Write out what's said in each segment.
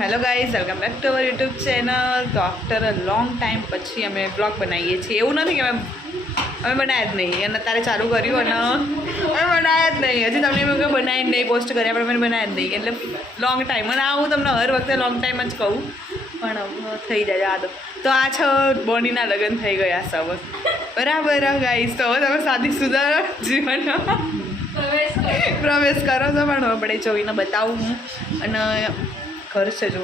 Hello guys, welcome back to our YouTube channel. તો after a long time પછી અમે blog બનાવીએ છીએ. એવું નથી કે અમે બનાવ્યા જ નહીં અને અત્યારે ચાલુ કર્યું અને અમે બનાવ્યા જ નહીં. હજી તમને એવું કે બનાવીને નહીં પોસ્ટ કર્યા પણ અમે બનાવ્યા જ નહીં. એટલે લોંગ ટાઈમ અને હું તમને હર વખતે લોંગ ટાઈમ જ કહું પણ થઈ જાય આ તો આ છ બોનીના લગ્ન થઈ ગયા સૌ બરાબર ગાઈઝ. તો હવે તમે શાદીશુદા જીવનમાં પ્રવેશ કરો છો પણ આપણે જોઈને બતાવું હું અને ઘર છે જો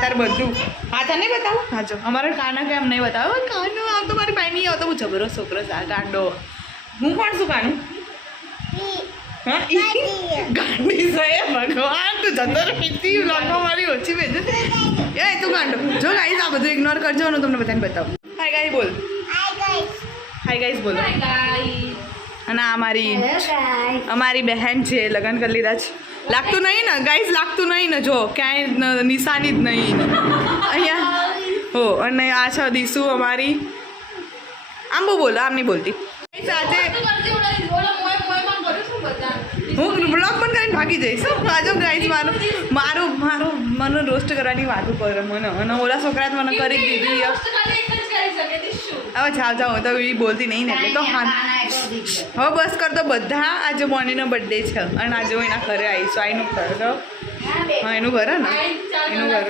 તારે બધું હાથા નહીં બતાવું. હા જો અમારે કાના કેમ નહીં બતાવો કાનો આમ તો મારી ભાઈ નહીં આવતો બહુ જબરો છોકરો છે આ ગાંડો. હું કોણ છું કાનું? હા ગાંડી છે ભગવાન તું જતો રહી વ્લોગમાં મારી ઓછી ભેજ એ તું ગાંડો. જો ગાઈઝ આ બધું ઇગ્નોર કરજો અને તમને બધાને બતાવું. હાય ગાઈ બોલ. હાય ગાઈઝ બોલો. અને આ અમારી બહેન છે લગ્ન કરી લીધા છે. લાગતું નહીં ને ગાઈઝ, લાગતું નહીં ને જો ક્યાંય નિશાની જ નહીં અહીંયા હો. અને આ છે દીસુ અમારી. આમ બહુ બોલો આમ નહીં બોલતી. આજે હું બ્લોગ પણ કરીને ભાગી જઈશ. આજો ગાઈઝ મારું મને રોસ્ટ કરવાની વાતો કરે મને અને ઓલા છોકરાએ મને કરી દીધી. હવે જાઓ જાઓ તો એ બોલતી નહીં ને એટલે તો હા હવે બસ કર તો. બધા આજે મોનીનો બર્થડે છે અને આજે હું એના ઘરે આવીશું. આઈનું ઘર તો હા એનું ઘર ને એનું ઘર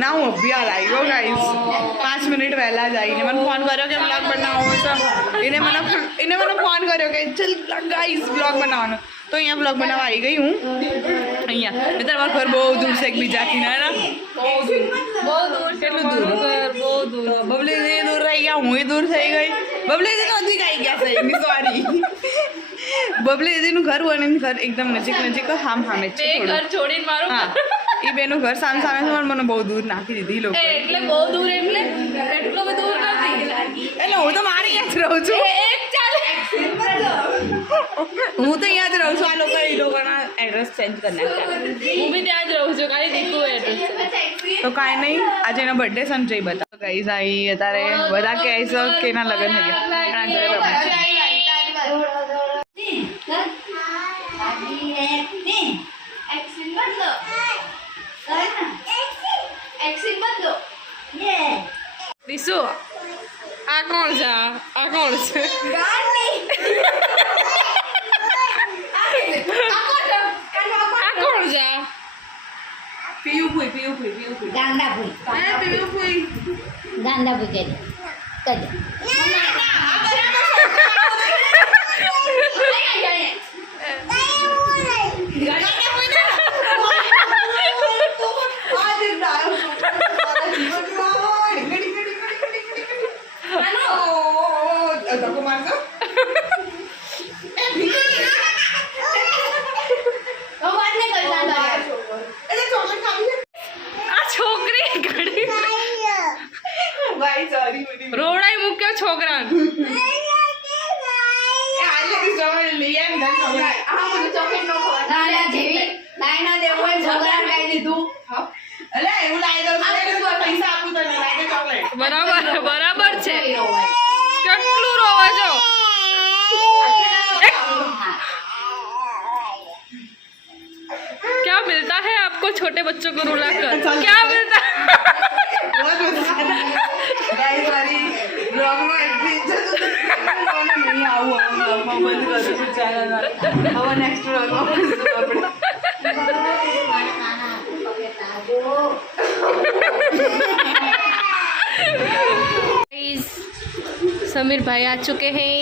ના હું અભ્યાલ આવ્યો ગાઈશ 5 મિનિટ વહેલા જ આવીને મને ફોન કર્યો કે બ્લોગ બનાવવો છે. એને મને ફોન કર્યો કે ચલ ગાઈશ બ્લોગ બનાવવાનો. તો અહીંયા બ્લોગ બનાવવા આવી ગઈ હું અહીંયા. તમારું ઘર બહુ દૂર છે એકબીજાથી ને કેટલું દૂર બબલી દૂર રહી ગયા હું દૂર થઈ ગઈ. બબલી દીદી નજીક આવી ગયા છે એની સોરી. બબલી દીદીનું ઘર હોય ને ઘર એકદમ નજીક સામ સામે છે. ઘર છોડીને મારું હા એ બેનું ઘર સામે સામે છે મને બહુ દૂર નાખી દીધી લોકો. એટલે બહુ દૂર એટલે એટલો બધો દૂર નથી એટલે હું તો મારી ત્યાં જ રહું છું. હું તો અહીંયા જ રહું છું. આ લોકોના એડ્રેસ ચેન્જ કરી નાખ્યા. હું બી ત્યાં જ રહું છું ખાલી દીકું એડ્રેસ તો કાંઈ નહીં. આજે એનો બર્થડે છે ને જઈ બતાવો ગાઈઝ. આવી અત્યારે બધા કહે છે કે એના લગ્ન થઈ ગયા. દીસુ આ કોણ છે? આ કોણ છે? આ કોણ છે? પીયુપુઈ ગાંડાપુઈ કે રોવડાઈ મૂક્યો છોકરા. બરાબર છે. કેટલું રોવા છો? क्या मिलता है आपको छोटे बच्चों को रुलाकर? क्या मिलता है? समीर भाई आ चुके हैं.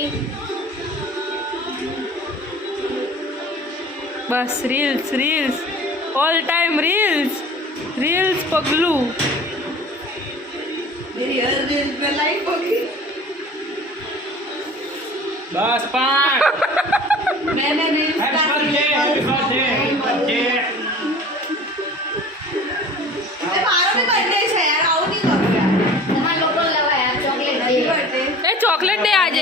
बस रील्स ऑल टाइम रील्स पगलू बस पान मैंने रील्स चॉकलेट दे आज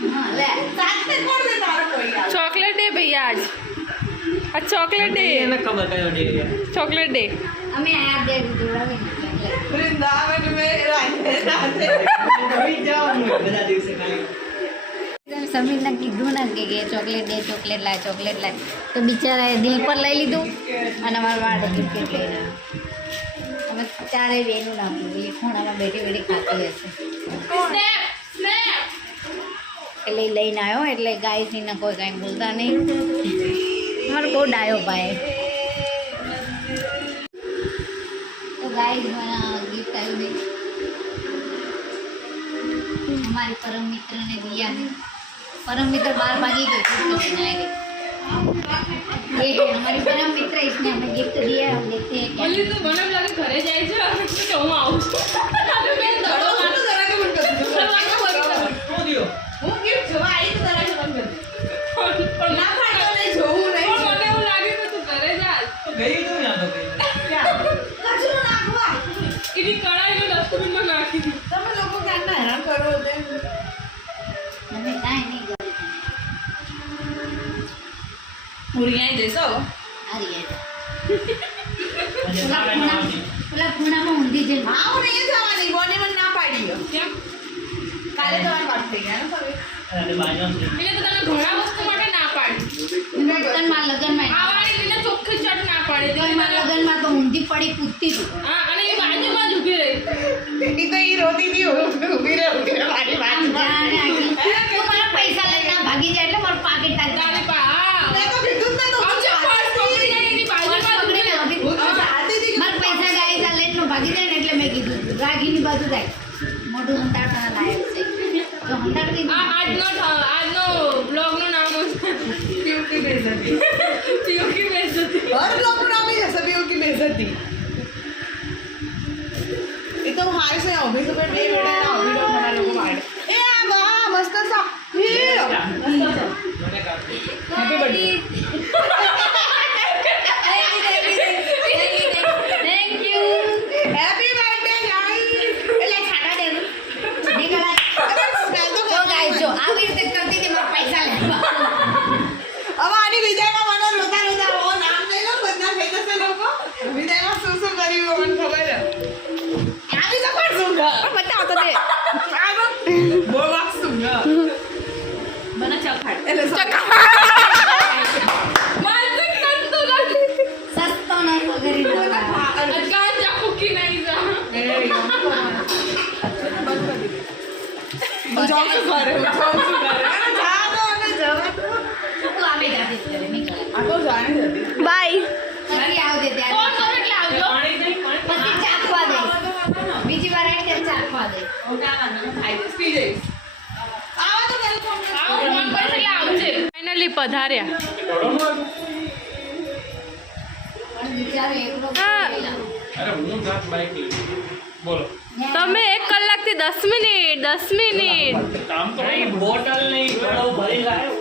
સાથે કોણ દે તારો કોઈ યાર चॉकलेट डे भैया आज चॉकलेट डे चॉकलेट डे અમે આ દે જોડાવી વૃંદાવન में राधे राधे સમીરને કીધું ને કે ચોકલેટ દે ચોકલેટ લાય તો બિચારાએ દિલ પર લઈ લીધું અને અમારા વાળે ગિફ્ટ લઈને અમે ચારેય બેનું નાખ્યું પેલી ખૂણામાં બેઠી બેઠી ખાતી હશે એટલે લઈને આવ્યો એટલે ગાયસીને કોઈ કાંઈ બોલતા નહીં અમારો બહુ ડાયો ભાઈ તો ગાય ગિફ્ટ આવ્યું નહીં हमारे परम मित्र ने दिया है परम मित्र 12 भागी गए ये है हमारी परम मित्र इसने हमें गिफ्ट दिया है हम देखते हैं क्या बोली तो મને લાગે ઘરે જાય છે તો હું આવું છું અરે મેં દડો તો જરા કે બંધ કરી દીધો હું ગિફ્ટ જોવા આવી તો જરા કે બંધ કરી દીધો ના પાડ્યો નહીં જોવું નહીં મને એવું લાગે કે તું ઘરે જા તો ગઈ તો યા તો ગઈ કચરો નાખવા એની કડાઈને ડસ્ટબિનમાં નાખી દીધી તમે લોકો ક્યાં હેરાન કરો તે हमें काहे नहीं गए પૂરી આવી જઈશ હો आ रही है પેલા ખૂણામાં ઊંધી છે હા હું નહીં જવાની બોને મને ના પાડી કેમ કાલે તમારે વાત થઈ ગયા ને હવે અરે બાજુ એટલે તો તને ઘણા વસ્તુ માટે ના પાડી લગ્નમાં લગ્નમાં આવાળી લીને ચોખ્ખી ચટ ના પાડી દે લગ્નમાં તો ઊંધી પડી કૂદતી હતી હા અને એ બાજુમાં જ ઊભી રહી ઈ તો ઈ રોતી હતી ઊભી રહે મારી બાજુમાં તું મારા પૈસા લઈને ના ભાગી જાય એટલે મારું પાકીટ તારી પા હા મેં તો કીધું જ નતું. આમ જે પર્સ પકડી જાય એની બાજુમાં જ ઊભી રહે. હું તો જાતી હતી કે મારા પૈસા ગાય લઈને ભાગી જાય ને એટલે મેં કીધું રાગીની બાજુ જાય મોઢું હંતાડવાના લાયક છે જો હંતાડી આજનો બ્લોગનું નામ હશે પીયુકી બેઝતી પીઓકી બેઝતી હર બ્લોગનું નામ ही है पीयूकी बेइज्जती એ તો હાય છે ઓબી તો બે વેડા ના ઓબી તો ઘણા લોકો મારે એ આ વાહ મસ્ત સા happy birthday thank you happy birthday guys એટલે ખાડા દે નીકળાય સ્મેલ તો તો ગાય જો આવી રીતે કરતી હતી મારા પૈસા લેવા હવે આની વિદાયમાં મને રોતા રોતા ઓ નામ લઈ લો બધા થઈ જશે લોકો વિદાયમાં શું શું કર્યું મને ખબર છે આવી તો પણ શું પણ બતાવ તો દે બહુ વાક શું મને ચખાડ એટલે સસ્તો નતો કરી અજગાન ચાકુકી નહીં જા તું આમે જાતી જ કરે નીકળાય બાય ફરી આવજે ફોન ત્યારે કરો એટલે આવજો પછી ચાખવા દે બીજી વાર આવી ત્યારે ચાખવા દે ફાઇનલી પધાર્યા પણ બિચારો એકલો હા. અરે હું જાત બાઈક લઈ બોલો તમે 1 કલાકથી 10 મિનિટ કામ તો નહીં બોટલ નહીં ઘણો ભરી લાયો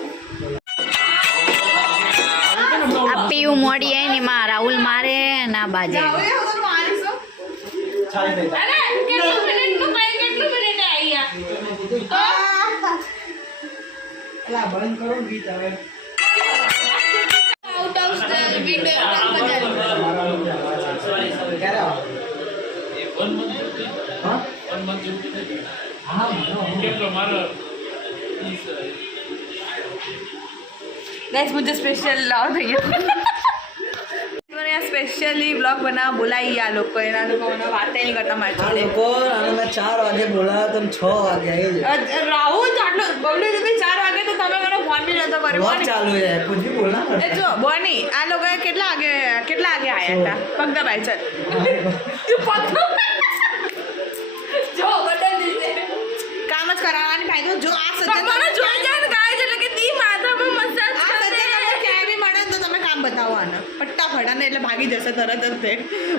આ પીવું મોડી આવી ને માં રાહુલ મારે ના બાજે ચાલી દે અરે કેટલું મિનિટ નું કઈ કેટલું મિનિટ આયા બંધ કરો ગીત હવે out of the window guys मुझे स्पेशल लाओ भैया मैंने यहाँ स्पेशली ब्लॉग बना बुलाई आ लोग को एना लोग ने बातें नहीं करता मार આ લોકો અને મેં 4 વાગે બોલાવ્યા તમે 6 વાગે આવી જાય राहुल आटलो बबलू जी 4 वागे तो તમે મને ફોન બી નતો કર્યો વાત ચાલુ છે कुछ भी बोलना એ જો બોની આ લોકો કેટલા આગે આયા હતા પગદા ભાઈ ચલ તું પગ જો બદલ દીધે કામ જ કરાવવાની ભાઈ તો જો આ સજ્જન મને જોઈ જાય ગાય એટલે કે દી માથામાં મસાજ આ સજ્જન તમને ક્યાંય બી મળે તો તમે કામ બતાવો આને ફટાફટ અને એટલે ભાગી જશે તરત જ તે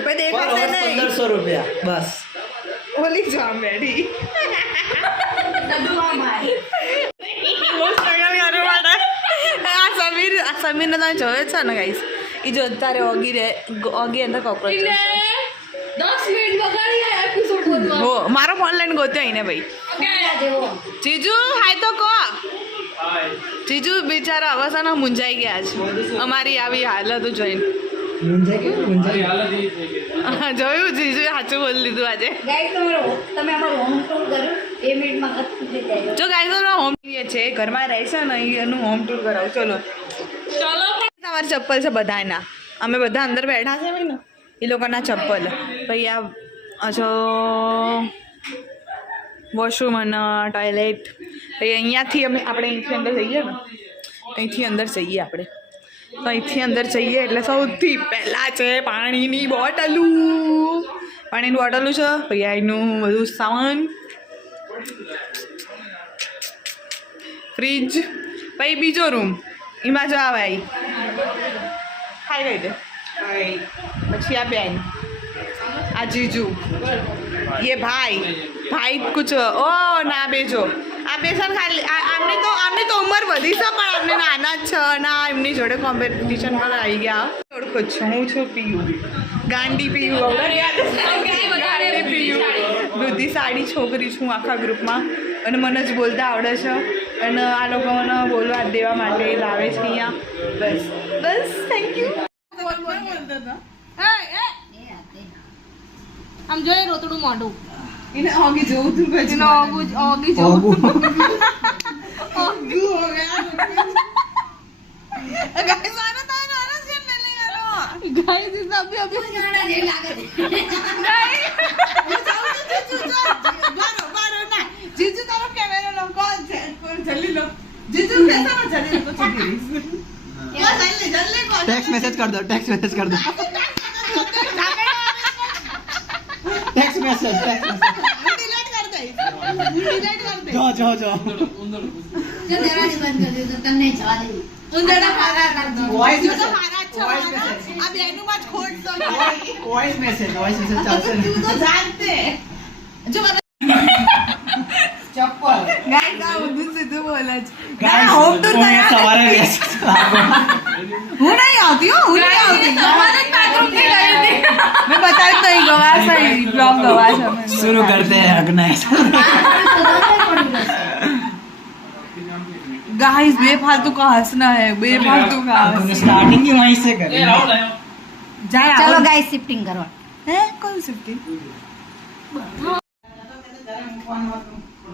પછી દેખાશે નહીં 1500 રૂપિયા બસ ઓલી જામ બેઠી દુઆ મારી આ સમીરને તમે જોયો છે ને ગાઈસ એ જો અત્યારે ઓગી અંદર કોકરોચ 10 મિનિટ બગાડી આ એપિસોડ ગોતવા હો મારો ફોન લઈને ગોત્યો એને ભાઈ જેવો જીજુ હાય તો કહો જીજુ બિચારા અવસાના મૂંઝાઈ ગયા છે અમારી આવી હાલત જોઈને. મારી હાલત એવી થઈ ગઈ. જોયું જીજુ સાચું બોલી લીધું આજે. ગાઈસ તમે અમારું હોમ ટૂર કર્યું 2 મિનિટમાં કશું થઈ જાય. જો ગાઈસ હોમ છે ઘરમાં રહેશે ને એનું હોમ ટૂર કરાવું. ચલો ચલો તમારી ચપ્પલ છે બધાના. અમે બધા અંદર બેઠા છે ભાઈ ને એ લોકોના ચપ્પલ પછી આ જો વોશરૂમ અને ટોયલેટ પછી અહીંયાથી આપણે અહીંથી અંદર જઈએ ને અહીંથી અંદર જઈએ આપણે તો અહીંથી અંદર જઈએ એટલે સૌથી પહેલાં છે પાણીની બોટલું છે પછી એનું બધું સામાન ફ્રીજ પછી બીજો રૂમ એમાં જો આવે ખાઈ ગઈ દે પછી આ બેન આ જીજુ ये भाई कुछ ओ ना बेજો આ બેસન ખાલી આમની તો ઉંમર વધી છે પણ આમને નાના જ છે ના એમની જોડે કોમ્પિટિશનમાં આવી ગયા. ઓળખો છો હું છું પીયું ગાંડી પીયું પીયું દૂધી સાડી છોકરી છું આખા ગ્રુપમાં અને મને જ બોલતા આવડે છે અને આ લોકો મને બોલવા દેવા માટે લાવે છે અહીંયા. બસ થેન્ક યુ. આમ જોઈએ રોતડું મોઢું એને ઓગી જોવું તું પછી એનો ઓગી જેવું ઓગી હો ગયા ગાઈસ આને તો નારાજ કેમ લે યારો ગાઈસ ઇસ અભી અભી ગાણા જેવી લાગે છે. બારો ના જીજુ તારો કેમેરા લો કોલ છે કોણ જલ્દી લો જીજુ કેસા ના જલ્દી લો તો જલ્દી કોલ टेक्स्ट मैसेज कर दो टेक्स्ट मैसेज कर दो टेक्स्ट मैसेज डिलीट कर दे डिलीट कर दे जाओ જો દરવાજો બંધ કરી દો તમને જવા દે. ઉંદરડા પાગા કર દો. वॉइस જીજુ તો હારા જ છે આ બેનું માં જ ખોટ તો वॉइस मैसेज चलते તું તો જાણતે જો चप्पल ગાઈસ આ ઊંધું સીધું બોલે છે गाइस હોમ ટૂર सवारे હું નહીં આવતી હું નહીં આવતી તમારે બાથરૂમ થી ગઈ હતી મેં બતાવી નહીં ગવા સહી બ્લોગ ગવા છે शुरू करते हैं ऑर्गेनाइज गाइस बेफालतू का हंसना है बेफालतू का हमने स्टार्टिंग ही वहीं से करी એ રાहुल આવ્યો. जाए ચલો ગાઈસ શિફ્ટિંગ કરવા. है कौन सिफ्टी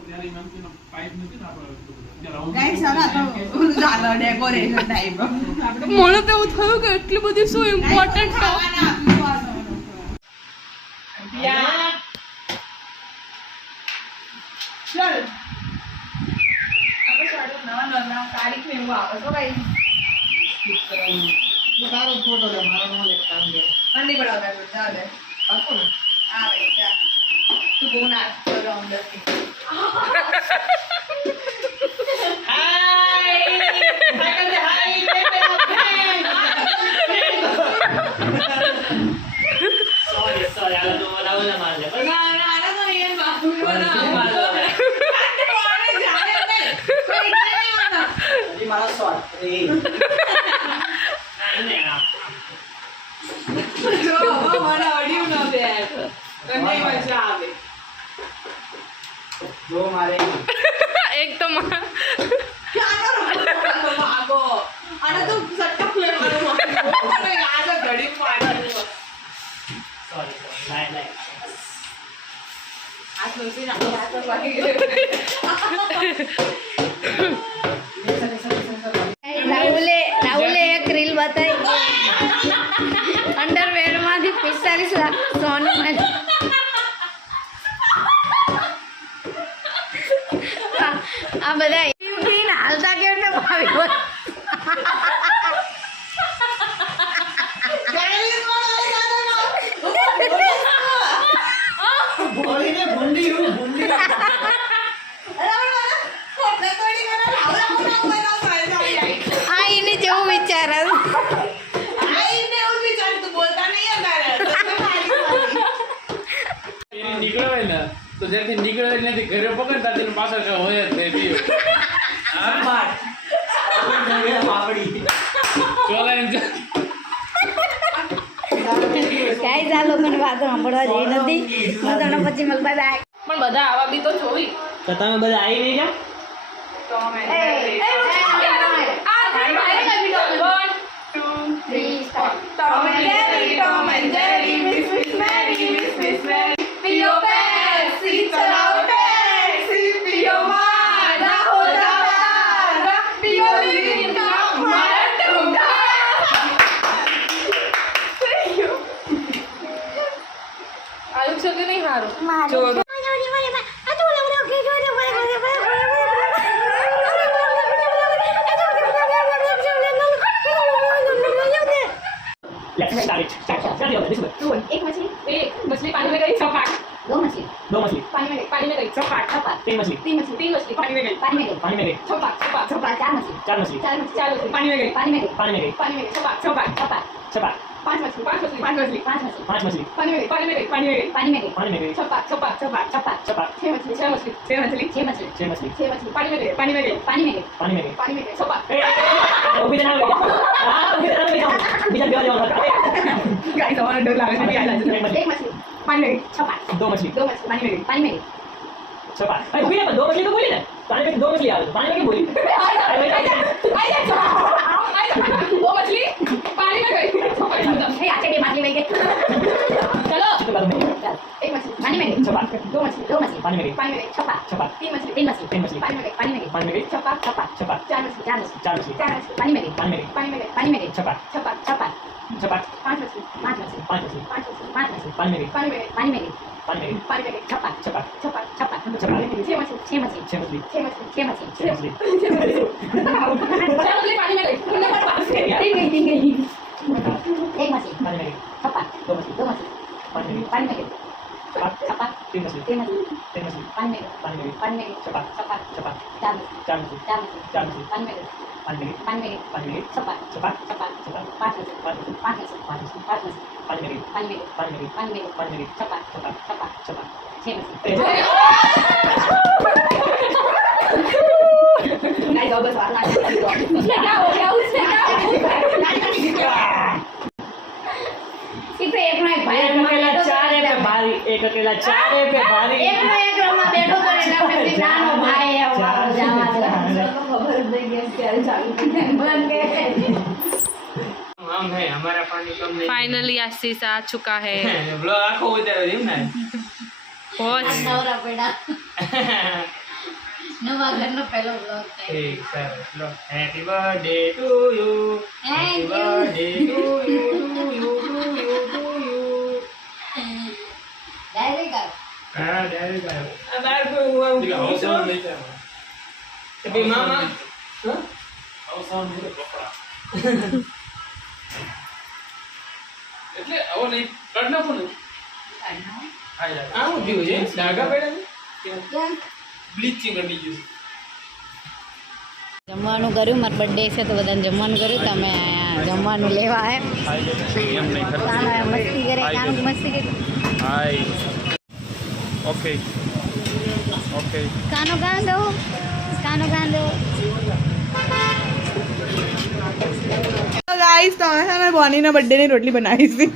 ત્યારે એમ પાઇપ નથી ને આપણે રાहुल गाइस सारा तो जानो डेकोरेशन टाइप મને તો એવું થયું કે એટલી બધી શું ઇમ્પોર્ટન્ટ चल तारीख में हुआ तो भाई तारो फोटो ले मारो नो लिखता हूं अन्नी बड़ा कर जा दे आपको आ भाई जा तू बोना चलो अंदर की हाय हाय हाय sorry આલો તો રાहुल ને માર લે ना ना तो ये बाबू ना ये मारा शॉट रे ને આ જો મને ઓડિયો ન દે કને મજા આવે दो मारे એક તો क्या करो भागो आना तो सट्टा प्ले मारो મને યાદ ઘડી પાડી sorry લાય આ સોસી ના યાદ વાગી રાહુલે એક રીલ બતાવી અંડરવેર માંથી 45 લાખ સોનું મળ્યું. આ બધા ઉઠીને હાલતા કેવી રીતે ભાવ્યું? बोली ने भुंडी हूं भुंडी આ એને જેવું વિચાર નીકળે ને તો જેથી નીકળે ત્યાંથી ઘરે પકડતા તેને પાછળ કે હોય જ નહીં पापड़ी ચોલા એમ ગાઈસ આ લોકોની વાતો સાંભળવા જેવી નથી. હું તમને પછી મળ બાય પણ બધા આવા બી તો જોઈ कथा में बजा आई नहीं क्या तो मैं एक मछली एक मछली पानी में गई चौपाट 2 मछली पानी में गई चौपाट चौपाट 3 मछली पानी में गई पानी में गई चौपाट 4 मछली 4 मछली पानी में गई पानी में गई चौपाट चौपाट 5 मछली पानी में गई पानी में गई चौपाट 6 मछली पानी में गई चौपाट गाइस हमारा डर लग रहा है एक मछली पानी में गई चौपाट 2 मछली 2 मछली पानी में गई पानी में गई चपाट अरे भैया 2 मछली तो बोली ना पानी में 2 मछली आ गई पानी में क्यों बोली 2 मछली पानी में गई हे आचे के मछली में गई चलो तो बाद में एक मछली पानी में गई चपाट 2 मछली पानी में गई चौपाट चपाट 3 मछली 3 मछली पानी में गई पानी में गई चौपाट चौपाट 4 मछली 4 मछली पानी में गई पानी में गई पानी में गई चपाट चौपाट 5 मछली 5 मछली 5 मछली 5 मछली पानी में गई पानी में गई पानी में गई पानी में गई पानी में गई चपाट चौपाट 6 मछली 6 मछली 6 मछली 6 मछली 6 मछली 6 मछली 6 मछली 4 मछली पानी में गई नंबर 5 तीन गई एक मछली पानी में गई चौपाट 2 मछली 2 मछली पानी में गई पानी में गई चपाट चौपाट 3 मछली 3 मछली 3 मछली पानी में गई पानी में गई पानी में गई चपाट चौपाट चपाट 4 मछली 4 मछली 4 मछली 4 मछली पानी में गई पानी में गई पानी में गई पानी में गई चौपाट चपाट चौपाट चपाट 5 मछली 5 मछली 5 मछली 5 मछली पानी में गई पानी में गई पानी में गई पानी में गई पानी में गई चौपाट चपाट चौपाट चपाट 6 मछली गाइस अब बस वाला क्या हो गया उससे क्या एक में एक भाई अकेला 4 पे भारी एक अकेला 4 पे भारी एक में एक रूम में बैठो तो एना में नानो भाई है वाह जावा खबर दे गया क्या चालू बन गए हम है हमारा पानी कम नहीं फाइनली आशीष आ चुका है ब्लॉग आखो उतार दियो ना बहुत नवरा पेड़ा नवा घर नो पहलो ब्लॉग ठीक sir blog happy birthday to you happy Thank you. Birthday to you diary का हां डायरी का अब बार को हुआ अभी मामा हां એટલે આવો નહીં કાઢ નાખો ને આવું થયું છે ડાઘા પડ્યા બ્લીચિંગ અડી ગયું જમવાનું કર્યું મારો બર્થડે છે તો બધાને જમવાનું કર્યું તો અમે અહીંયા જમવાનું લેવા આવ્યા મસ્તી કરે કામ મસ્તી કરે હાય ઓકે ઓકે કાનો ગાંધો ગાઈસ તમે છે ને બોનીના બર્થડેની રોટલી બનાવી હતી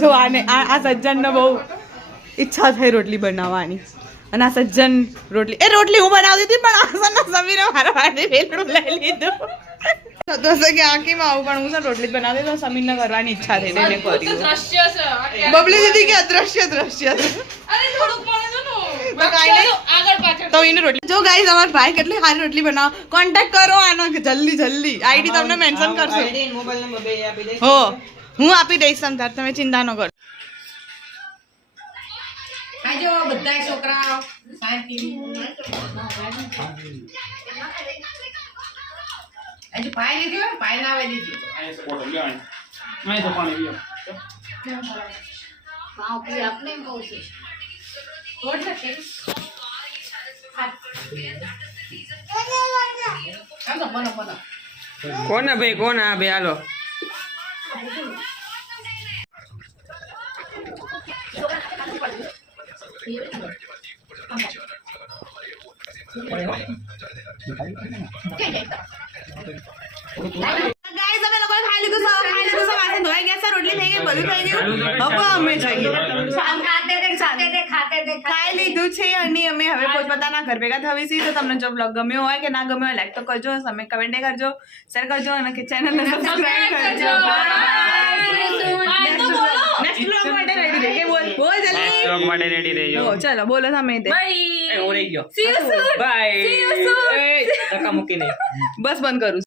જો આ સજ્જનને બહુ ઈચ્છા થઈ રોટલી બનાવવાની અને આ સજ્જન રોટલી હું બનાવતી હતી પણ આસનના સમીરે મારા માટે વેલણું લઈ લીધું તો હશે કે આખીમાં આવું પણ હું છે રોટલી જ બનાવતી તો સમીરને કરવાની ઈચ્છા થઈ એને કર્યું દ્રશ્ય છે બબલી દીદી કે અદ્રશ્ય છે અરે થોડુંક મને જો તો કાંઈ નહીં. આગળ પાછળ તો એને રોટલી જો ગાઈસ અમારા ભાઈ કેટલી સારી રોટલી બનાવો કોન્ટેક્ટ કરો આનો જલ્દી આઈડી તમને મેન્શન કરશે મોબાઈલ નંબર બે આપી દઈશ હો હું આપી દઈશ તમ તમે ચિંતા ન કરો આજો બધાય છોકરાઓ શાંતિ આજે પાઈ લીધી હોય પાઈ ના આવે દીધી અહીં સપોર્ટ લે અહીં તો પાણી પીઓ પાઉં પી આપને બહુ છે કોણ છે આમ તો મનો કોના ભાઈ કોના બે હાલો ગાઈસ અમે લોકોએ ખાઈ લીધું સૌ વાસણ ધોઈ ગયા છે રોટલી થઈ ગઈ બધું થઈ ગયું હવે અમે જઈએ ખાઈ લીધું છે અને અમે હવે પોતપોતાના ઘર ભેગા થવી છીએ તો તમને જો બ્લોગ ગમ્યો હોય કે ના ગમ્યો હોય લાઈક તો કરજો તમે કમેન્ટ કરજો શેર કરજો અને કે ચેનલને સબસ્ક્રાઇબ કરજો નેક્સ્ટ બ્લોગ માટે રેડી રહી બોલ જલ્દી સ્ટોક માટે રેડી રહેજો ચલો બોલો તમે તે બાય એ હું રહી ગયો see you soon bye See you soon. ધક્કા મૂકી નહીં બસ બંધ કરું